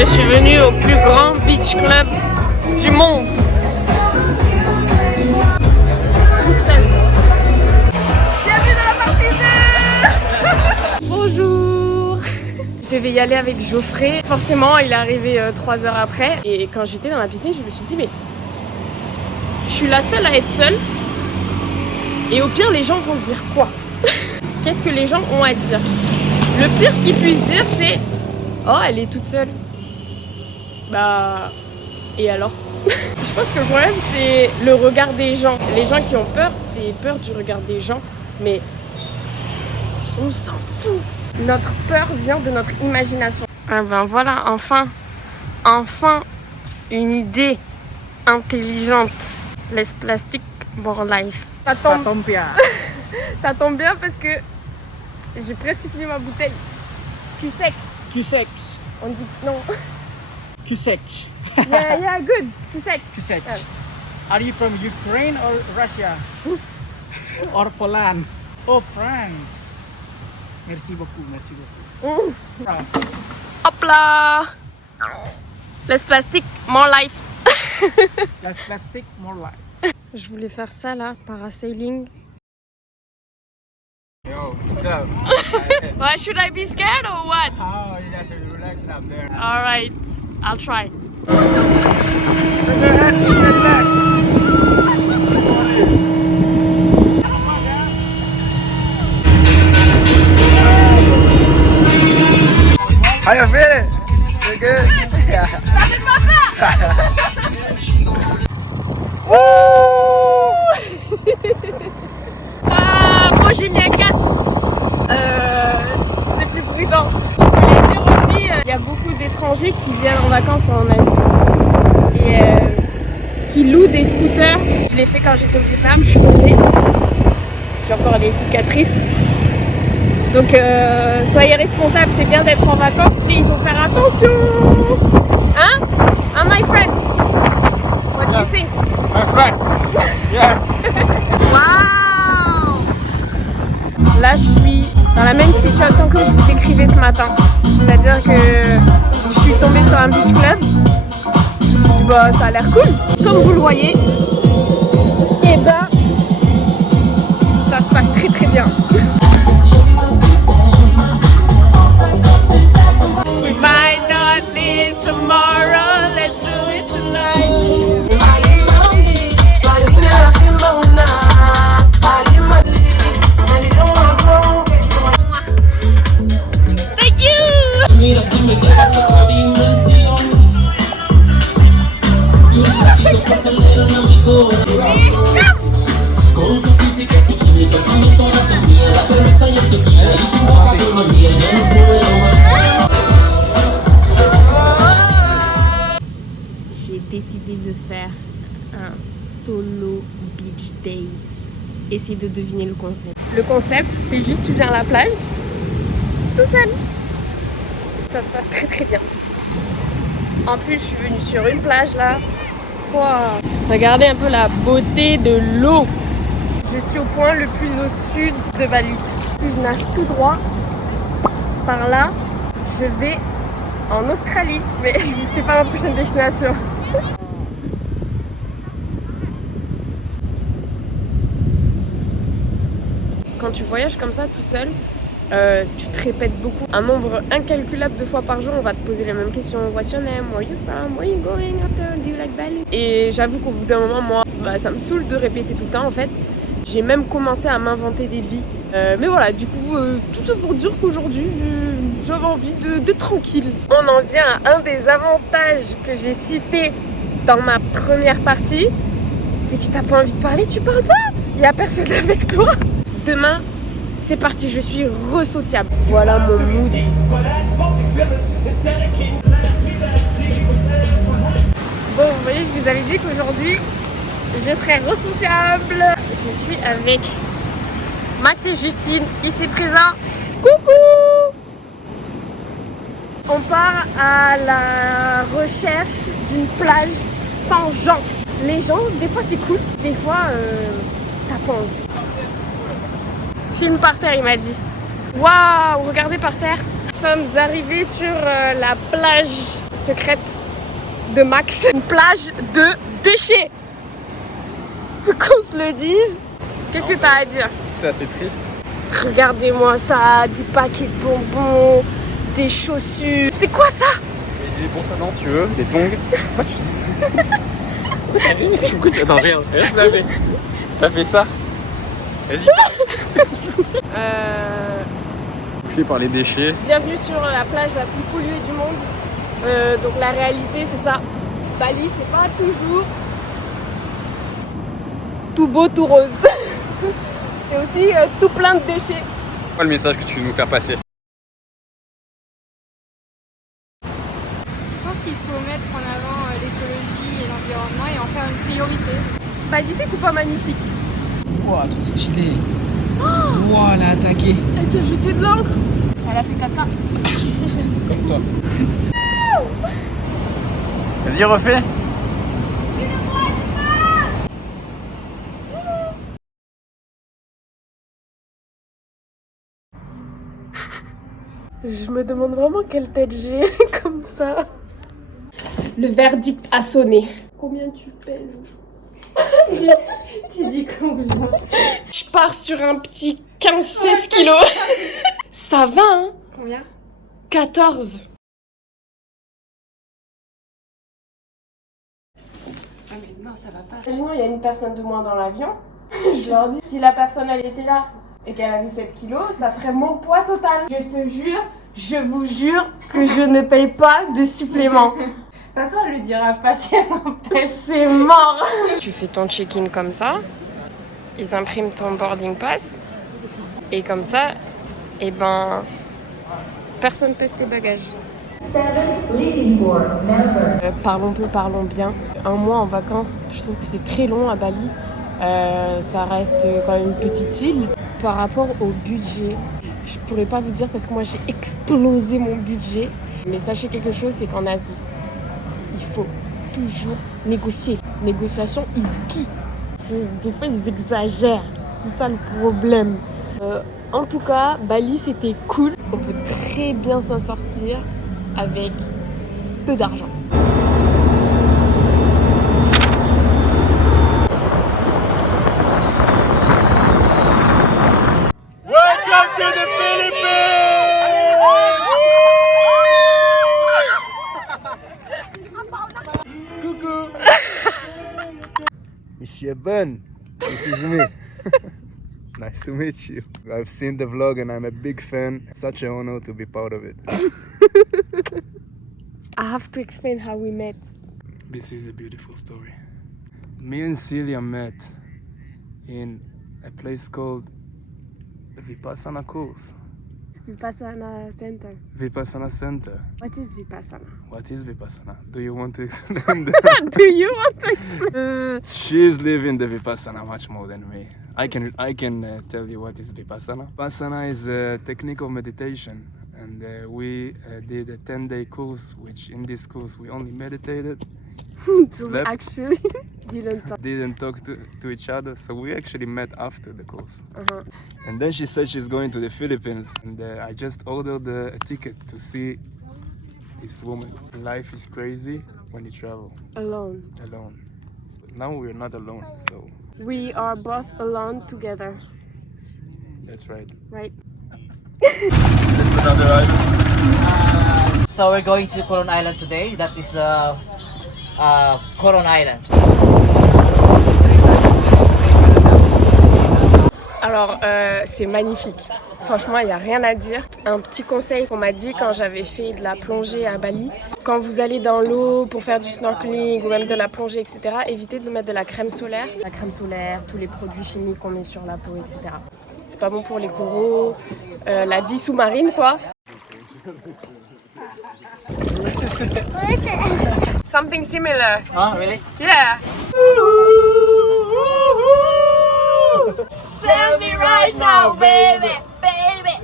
Je suis venue au plus grand beach club du monde. Toute seule. Bienvenue dans la partie 2. Bonjour. Je devais y aller avec Geoffrey. Forcément, il est arrivé 3 heures après. Et quand j'étais dans la piscine, je me suis dit, mais je suis la seule à être seule. Et au pire, les gens vont dire quoi? Qu'est-ce que les gens ont à dire? Le pire qu'ils puissent dire, c'est oh, elle est toute seule. Bah, et alors? Je pense que le problème, c'est le regard des gens. Les gens qui ont peur, c'est peur du regard des gens. Mais on s'en fout. Notre peur vient de notre imagination. Ah ben voilà, enfin une idée intelligente. Less plastic, more life. Ça tombe bien. Ça tombe bien parce que j'ai presque fini ma bouteille. Cul sec. Cul sec. On dit non. Cul sec. Yeah, good. Cul sec. Cul sec. Are you from Ukraine or Russia? Or Poland? Oh, France. Merci beaucoup, merci beaucoup. Hop là. Less plastic, more life. Less plastic, more life. Je voulais faire ça là, parasailing. Yo, what's up? Why should I be scared or what? Oh, you guys are relaxing up there. All right, I'll try. How you feeling? You good? Yeah. Ah, moi j'ai mis un casque. C'est plus prudent. Je voulais dire aussi, il y a beaucoup d'étrangers qui viennent en vacances en Asie et qui louent des scooters. Je l'ai fait quand j'étais au Vietnam, je suis tombée. J'ai encore des cicatrices. Donc soyez responsables, c'est bien d'être en vacances, mais il faut faire attention. Hein? Ah, my friend. What do you think? My friend. Yes. Waouh! Là, je suis dans la même situation que je vous décrivais ce matin. C'est-à-dire que je suis tombée sur un beach club. Je me suis dit, bah, ça a l'air cool. Comme vous le voyez, et ben, ça se passe très très bien. We might not live tomorrow, let's do it tonight. Thank you! J'ai décidé de faire un solo beach day. Essayez de deviner le concept. Le concept, c'est juste tu viens à la plage, tout seul. Ça se passe très très bien. En plus, je suis venue sur une plage là. Wow. Regardez un peu la beauté de l'eau. Je suis au point le plus au sud de Bali. Si je nage tout droit, par là, je vais en Australie. Mais c'est pas ma prochaine destination. Quand tu voyages comme ça toute seule, tu te répètes beaucoup. Un nombre incalculable de fois par jour, on va te poser les mêmes questions. What's your name? Where are you from? Where are you going after? Do you like Bali? Et j'avoue qu'au bout d'un moment, moi, ça me saoule de répéter tout le temps en fait. J'ai même commencé à m'inventer des vies. Mais voilà, du coup, tout ça pour dire qu'aujourd'hui, j'avais envie d'être tranquille. On en vient à un des avantages que j'ai cité dans ma première partie. C'est que t'as pas envie de parler, tu parles pas. Il y a personne avec toi. Demain, c'est parti, je suis re-sociable. Voilà mon mood. Bon, vous voyez, je vous avais dit qu'aujourd'hui, je serai re-sociable. Je suis avec Max et Justine, ici présents. Coucou! On part à la recherche d'une plage sans gens. Les gens, des fois c'est cool, des fois t'as pas envie. Film par terre, il m'a dit. Waouh, regardez par terre. Nous sommes arrivés sur la plage secrète de Max. Une plage de déchets. Qu'on se le dise. Qu'est-ce que t'as à dire? C'est assez triste. Regardez-moi ça, des paquets de bonbons, des chaussures. C'est quoi ça? Des bourses à dents, si tu veux, des tongs. Pourquoi tu... Non, rien, t'as fait ça? Vas-y. Touché par les déchets. Bienvenue sur la plage la plus polluée du monde. Donc la réalité c'est ça. Bali c'est pas toujours tout beau, tout rose. C'est aussi tout plein de déchets. Quel le message que tu veux nous faire passer? Je pense qu'il faut mettre en avant l'écologie et l'environnement et en faire une priorité. Magnifique ou pas magnifique? Wow, trop stylé. Wow, elle a attaqué. Elle t'a jeté de l'encre. Elle a fait caca. Comme toi. Vas-y, refais. Je me demande vraiment quelle tête j'ai comme ça. Le verdict a sonné. Combien tu pèses? Tu dis combien? Je pars sur un petit 15-16 kilos. Ça va, hein? Combien? 14. Ah mais non, ça va pas. Imaginons, il y a une personne de moins dans l'avion. Je leur dis, si la personne elle était là et qu'elle avait 7 kilos, ça ferait mon poids total. Je te jure, je vous jure que je ne paye pas de supplément. De toute façon, elle lui dira pas si elle en pèse. C'est mort. Tu fais ton check-in comme ça. Ils impriment ton boarding pass. Et comme ça, eh ben, personne pèse tes bagages. Parlons peu, parlons bien. Un mois en vacances, je trouve que c'est très long à Bali. Ça reste quand même une petite île. Par rapport au budget, je pourrais pas vous dire parce que moi j'ai explosé mon budget. Mais sachez quelque chose, c'est qu'en Asie, il faut toujours négocier. Négociation is key. Des fois ils exagèrent. C'est ça le problème. En tout cas, Bali c'était cool. On peut très bien s'en sortir avec peu d'argent. Welcome to the Philippines! Coucou! Monsieur Ben, this is me. Nice to meet you. I've seen the vlog and I'm a big fan. Such an honor to be part of it. I have to explain how we met. This is a beautiful story. Me and Celia met in a place called Vipassana course. Vipassana Center. Vipassana Center. What is Vipassana? What is Vipassana? Do you want to explain that? Do you want to explain? She's living the Vipassana much more than me. I can tell you what is Vipassana. Vipassana is a technique of meditation, and we did a 10-day course, which in this course we only meditated, slept, Actually, didn't talk. didn't talk to each other, so we actually met after the course. Uh-huh. And then she said she's going to the Philippines, and I just ordered a ticket to see this woman. Life is crazy when you travel Alone. alone. Now we're not alone, so We are both alone together, that's right. right? Just another ride. So we're going to Coron Island today. That is Coron Island. Alors, c'est magnifique. Franchement, il n'y a rien à dire. Un petit conseil qu'on m'a dit quand j'avais fait de la plongée à Bali. Quand vous allez dans l'eau pour faire du snorkeling ou même de la plongée, etc., évitez de mettre de la crème solaire. La crème solaire, tous les produits chimiques qu'on met sur la peau, etc. C'est pas bon pour les coraux, la vie sous-marine, quoi. Something similar. Oh, really? Yeah. Tell me right now, baby, baby.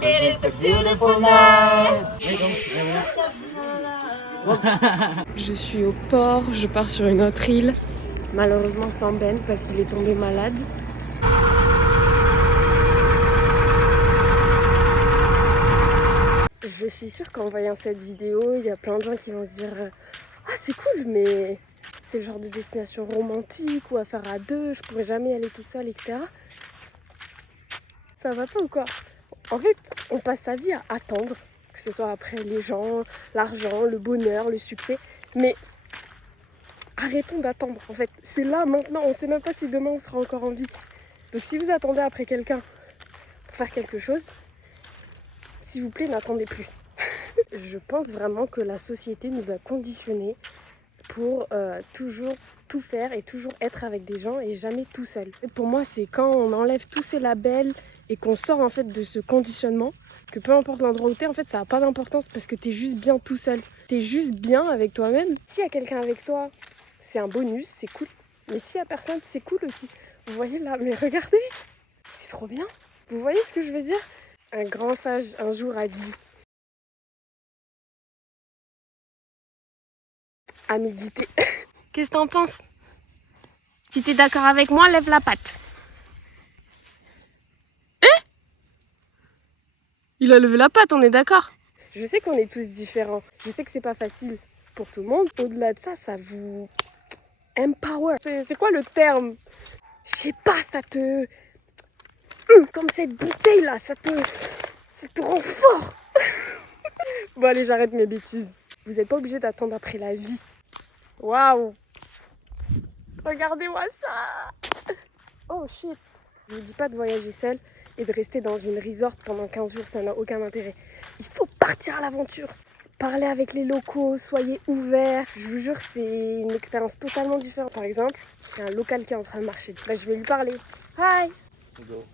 It is a beautiful night. Je suis au port, je pars sur une autre île. Malheureusement sans Ben parce qu'il est tombé malade. Je suis sûre qu'en voyant cette vidéo, il y a plein de gens qui vont se dire ah c'est cool, mais c'est le genre de destination romantique ou à faire à deux, je pourrais jamais y aller toute seule, etc. Ça va pas ou quoi? En fait, on passe sa vie à attendre, que ce soit après les gens, l'argent, le bonheur, le succès, mais arrêtons d'attendre en fait. C'est là maintenant, on sait même pas si demain on sera encore en vie. Donc si vous attendez après quelqu'un pour faire quelque chose, s'il vous plaît, n'attendez plus. Je pense vraiment que la société nous a conditionnés pour toujours tout faire et toujours être avec des gens et jamais tout seul. Pour moi, c'est quand on enlève tous ces labels et qu'on sort en fait de ce conditionnement, que peu importe l'endroit où t'es, en fait, ça n'a pas d'importance parce que t'es juste bien tout seul. T'es juste bien avec toi-même. S'il y a quelqu'un avec toi, c'est un bonus, c'est cool. Mais s'il y a personne, c'est cool aussi. Vous voyez là, mais regardez, c'est trop bien. Vous voyez ce que je veux dire? Un grand sage un jour a dit à méditer. Qu'est-ce que t'en penses? Si t'es d'accord avec moi, lève la patte. Il a levé la patte, on est d'accord? Je sais qu'on est tous différents. Je sais que c'est pas facile pour tout le monde. Au-delà de ça, ça vous empower. C'est quoi le terme? Je sais pas, ça te... Comme cette bouteille là, ça te rend fort. Bon allez, j'arrête mes bêtises. Vous n'êtes pas obligé d'attendre après la vie. Waouh! Regardez-moi ça! Oh shit! Je vous dis pas de voyager seul et de rester dans une resort pendant 15 jours, ça n'a aucun intérêt. Il faut partir à l'aventure. Parler avec les locaux, soyez ouverts. Je vous jure, c'est une expérience totalement différente. Par exemple, il y a un local qui est en train de marcher. Là, je vais lui parler. Hi! Go.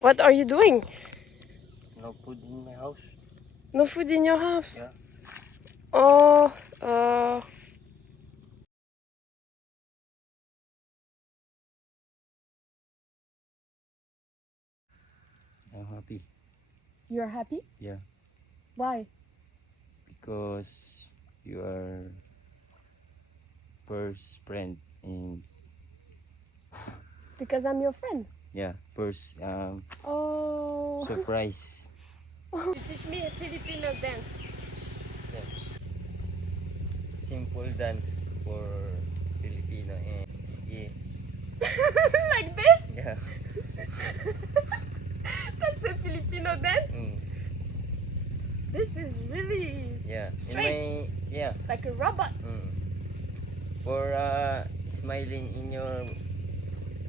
What are you doing? No food in my house. No food in your house? Yeah. Oh, I'm happy. You're happy? Yeah, Why? because you are first friend in Because I'm your friend. first Oh. surprise. You teach me a Filipino dance. Simple dance for Filipino and yeah. Like this? Yeah. That's the Filipino dance? Mm, This is really yeah. Straight. Like a robot. For smiling in your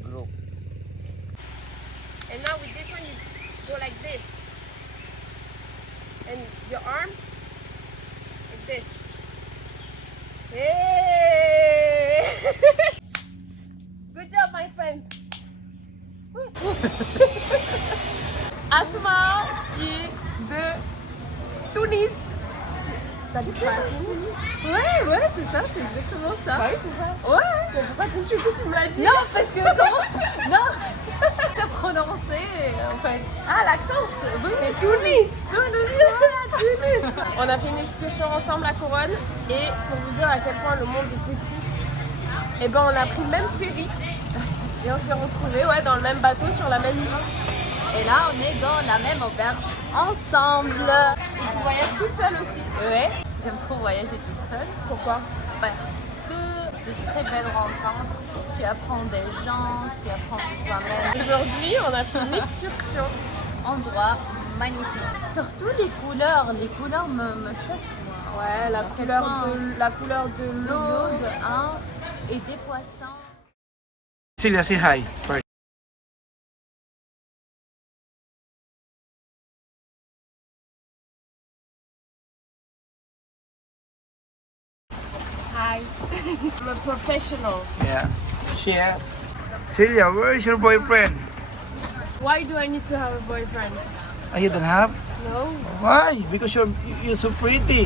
group. And now with this one, you go like this. And your arm, like this. Hey! Good job, my friend. Asma, qui est de Tunis. T'as dit ça? Ouais, c'est ça, c'est exactement ça. Oui, c'est ça. Ouais. Mais pourquoi tu me l'as dit? Non, parce que comment? Non. T'as prononcé en fait. Ah, l'accent. Oui. C'est Tunis. Tunis. On a fait une excursion ensemble à Couronne et pour vous dire à quel point le monde est petit, et ben on a pris le même ferry et on s'est retrouvés dans le même bateau sur la même île. Et là, on est dans la même auberge ensemble. Et tu voyages toute seule aussi. Ouais, j'aime trop voyager toute seule. Pourquoi? Parce que de très belles rencontres, tu apprends des gens, tu apprends toi-même. Aujourd'hui, on a fait une excursion. Endroit magnifique. Surtout les couleurs me choquent. Moi. Ouais, la couleur de De l'eau. l'eau, de un, et des poissons. Celia, say hi first. Hi. I'm a professional. Yeah. Cheers. Celia, where is your boyfriend? Why do I need to have a boyfriend? You don't have? No. Why? Because you're so pretty.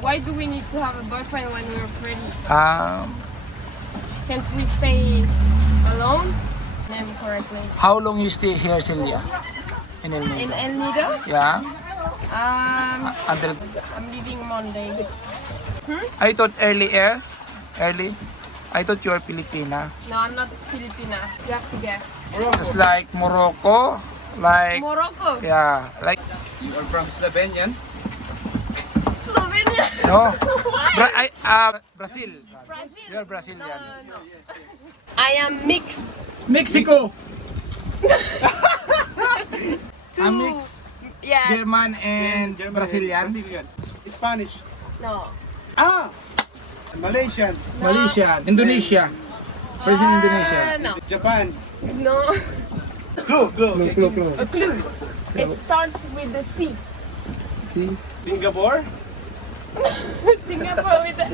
Why do we need to have a boyfriend when we're pretty? Can't we stay alone? Name correctly. How long you stay here, Celia? In El In Nido? El Nido? Yeah. Until I'm leaving Monday. I thought early. I thought you are Filipina. No, I'm not Filipina. You have to guess. It's like Morocco, like Morocco. yeah, like You are from Slovenian? Slovenia. no, Brazil. Brazil. You're Brazilian. No. I am mixed. Mexico. Two. A mix. Yeah. German and Brazilian. Spanish. No. Ah! Malaysian. Malaysia, Indonesia. First in Indonesia. No. Japan. No. Clue. A clue. It starts with the C. See? Singapore. Singapore with the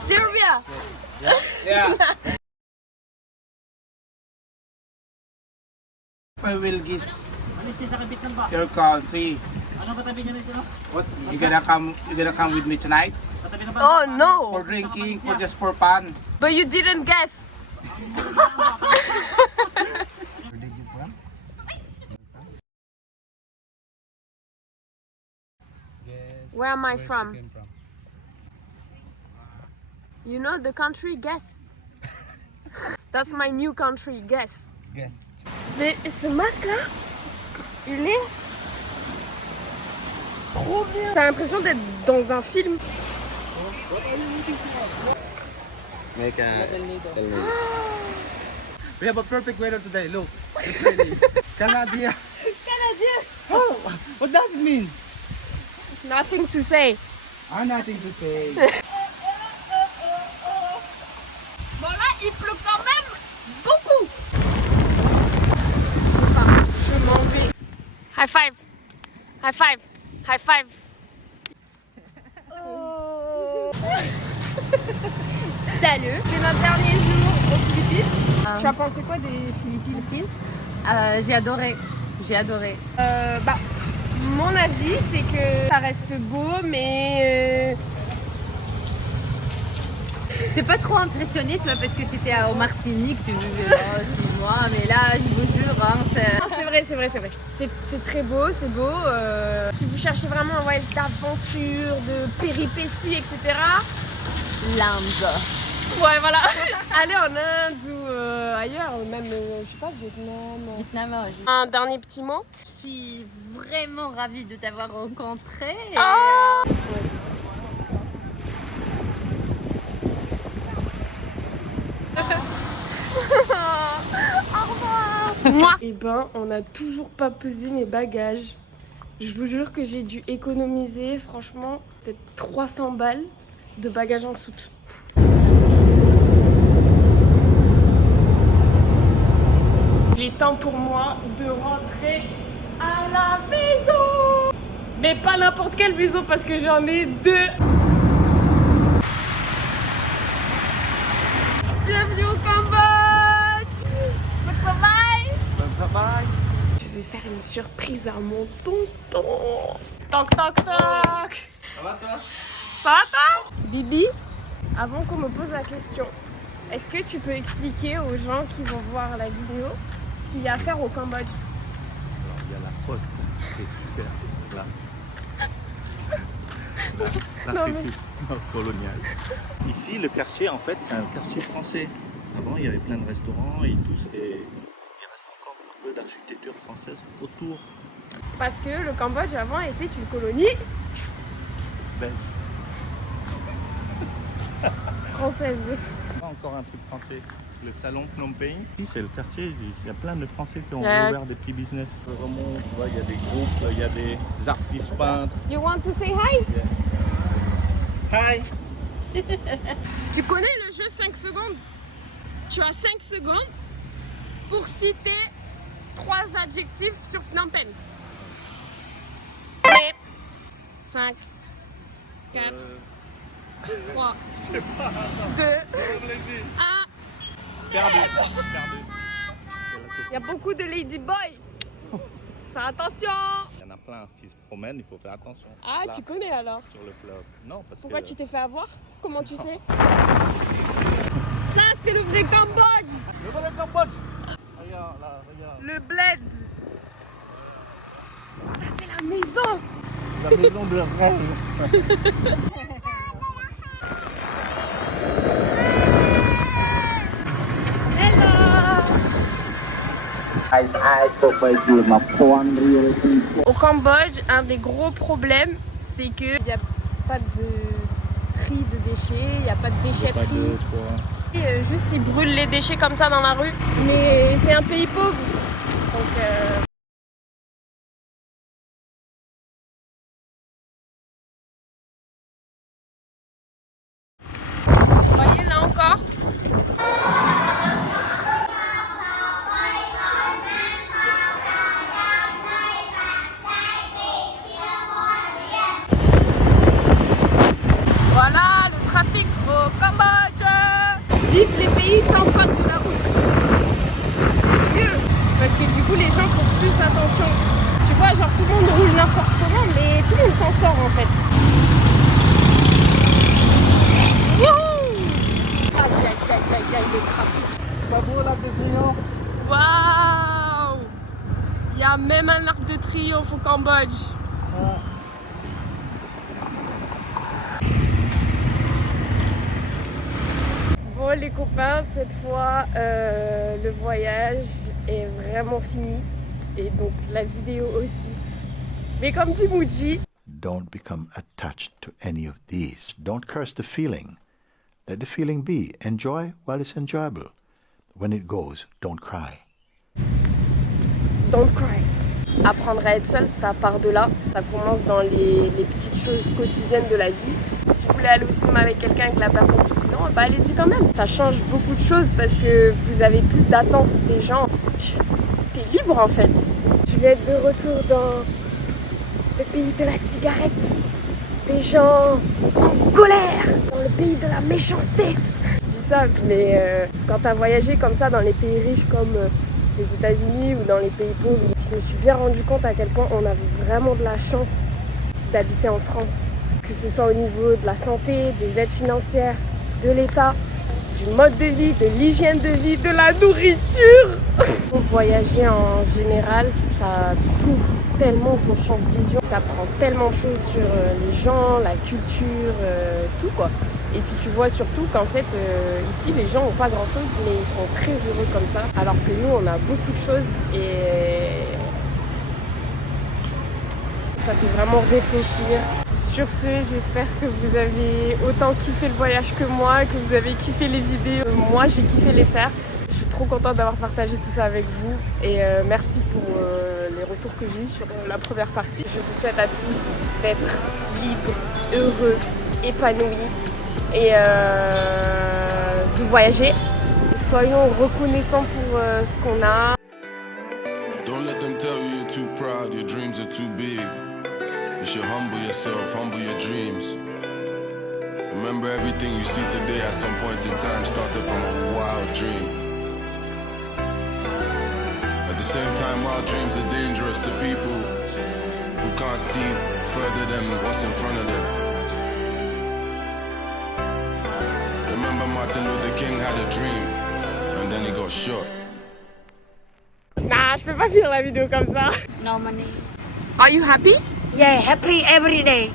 Serbia. Yeah. I will guess your country. What? You gonna come with me tonight? Oh no. For drinking, for just for fun. But you didn't guess. Where am I from? You know the country? Guess. That's my new country. Guess. Mais ce masque là, il est trop bien. T'as l'impression d'être dans un film. Make a We have a perfect weather today. Look, it's raining. Canadian. Oh, what does it mean? Nothing to say. Nothing to say. Bon là, il pleut quand même beaucoup. Je m'en vais. High five. High five. High five. Salut. C'est notre dernier jour aux Philippines. Tu as pensé quoi des Philippines? J'ai adoré. Bah, mon avis, c'est que ça reste beau, mais T'es pas trop impressionnée, tu vois, parce que t'étais au Martinique, tu vivais là 6 mois, mais là, je vous jure, hein, non, c'est vrai. C'est très beau, c'est beau. Si vous cherchez vraiment un voyage d'aventure, de péripéties, etc. l'Inde. Ouais, voilà. Allez en Inde ou ailleurs, même, je sais pas, Vietnam. Vietnam, Un dernier petit mot. je suis vraiment ravie de t'avoir rencontré. Ah Et ben, on n'a toujours pas pesé mes bagages. Je vous jure que j'ai dû économiser, franchement, peut-être 300 balles de bagages en soute. Il est temps pour moi de rentrer à la maison. Mais pas n'importe quelle maison parce que j'en ai 2. Bienvenue au Cambodge. Ça va? Je vais faire une surprise à mon tonton. Toc toc toc. Ça va toi? Ça va toi? Bibi, avant qu'on me pose la question, est-ce que tu peux expliquer aux gens qui vont voir la vidéo ce qu'il y a à faire au Cambodge? Alors, il y a la poste qui est super là. L'architecture coloniale. Ici, le quartier, en fait, c'est un quartier français. Avant, il y avait plein de restaurants et tout. Il reste encore un peu d'architecture française autour. Parce que le Cambodge avant était une colonie Belge. française. Encore un truc français. Le salon Phnom Penh. Ici, c'est le quartier. Il y a plein de Français qui ont Yeah. ouvert des petits business. Vraiment, tu vois, il y a des groupes, il y a des artistes peintres. You want to say hi? Hi! Tu connais le jeu 5 secondes? Tu as 5 secondes pour citer 3 adjectifs sur Phnom Penh. 5, 4, 3, 2, 1. Perdu. Il y a beaucoup de ladyboys. Fais attention. Il y en a plein qui se promènent, il faut faire attention. Ah, Là, tu connais alors? sur le fleuve. Non, parce Pourquoi que... tu t'es fait avoir? Comment tu sais? Ça, c'est le vrai Cambodge. Le vrai Cambodge! Regarde, là, regarde. Le bled. Ça, c'est la maison. La maison de rêve. Au Cambodge, un des gros problèmes, c'est qu'il n'y a pas de tri de déchets, il n'y a pas de déchetterie. Juste ils brûlent les déchets comme ça dans la rue. Mais c'est un pays pauvre. Donc, vous voyez là encore. Voilà le trafic au Cambodge. Vive les pays sans code de la route. C'est mieux. Parce que du coup les gens font plus attention. Tu vois, genre tout le monde roule n'importe comment, mais tout le monde s'en sort en fait. Youhou! Aïe aïe aïe aïe aïe, le trafic. Pas beau l'arc de triomphe? Waouh! Il y a même un arc de triomphe au Cambodge. Bon les copains, cette fois le voyage est vraiment fini et donc la vidéo aussi. Mais comme dit Muji, Don't become attached to any of these. Don't curse the feeling. Let the feeling be. Enjoy while it's enjoyable. When it goes, don't cry. don't cry. Apprendre à être seul, ça part de là. Ça commence dans les petites choses quotidiennes de la vie. Si vous voulez aller au cinéma avec quelqu'un et que la personne vous dit non, bah allez-y quand même. Ça change beaucoup de choses parce que vous avez plus d'attente des gens. T'es libre en fait. Je vais être de retour dans le pays de la cigarette, des gens en colère, dans le pays de la méchanceté. Je dis ça, mais quand t'as voyagé comme ça dans les pays riches comme les États-Unis ou dans les pays pauvres, je me suis bien rendu compte à quel point on avait vraiment de la chance d'habiter en France. Que ce soit au niveau de la santé, des aides financières, de l'État, du mode de vie, de l'hygiène de vie, de la nourriture. Voyager en général, ça t'ouvre tellement ton champ de vision. T'apprends tellement de choses sur les gens, la culture, tout quoi. Et puis tu vois surtout qu'en fait, ici, les gens n'ont pas grand-chose, mais ils sont très heureux comme ça. Alors que nous, on a beaucoup de choses et ça fait vraiment réfléchir. Sur ce, j'espère que vous avez autant kiffé le voyage que moi, que vous avez kiffé les idées. Moi, j'ai kiffé les faire. Je suis trop contente d'avoir partagé tout ça avec vous. Et merci pour les retours que j'ai eus sur la première partie. Je vous souhaite à tous d'être libres, heureux, épanouis et de voyager. Soyons reconnaissants pour ce qu'on a. Don't let them tell you you're too proud, your dreams are too big. You should humble yourself, humble your dreams. Remember everything you see today at some point in time started from a wild dream. At the same time, wild dreams are dangerous to people who can't see further than what's in front of them. Remember Martin Luther King had a dream and then he got shot. Nah, je peux pas finir la vidéo comme ça. No money. Are you happy? Yeah, happy every day.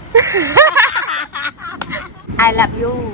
I love you.